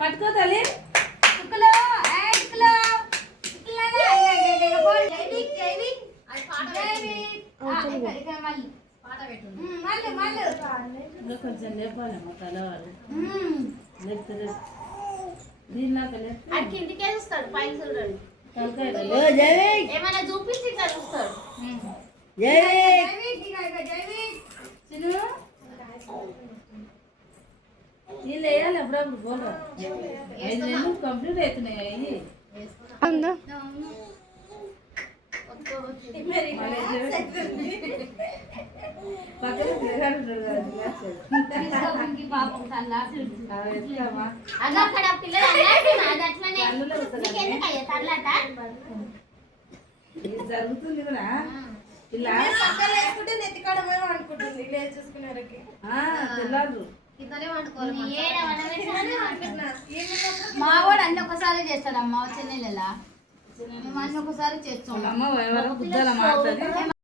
పట్టుకో తల్లి. కొంచెం లేపాలమ్మా తలవారు లేకపోతే కిందికే చూస్తాడు, పైన చూడాడు. ఏమైనా చూపించి ఇట్లా చూస్తాడు. నీళ్ళు వేయాలి అప్పుడప్పుడు పోరా. 5 నెలలు కంప్లీట్ అవుతున్నాయి. జరుగుతుంది కూడా ఇలా నెత్తికాడ పోయి అనుకుంటుంది చూసుకున్నారు తెల్లారు. మా వాడు అన్ని ఒకసారి చేస్తాడమ్మా చెన్నెల. మేము అన్ని ఒకసారి చేస్తాం. అమ్మ బుద్ధాల మాట్లాడి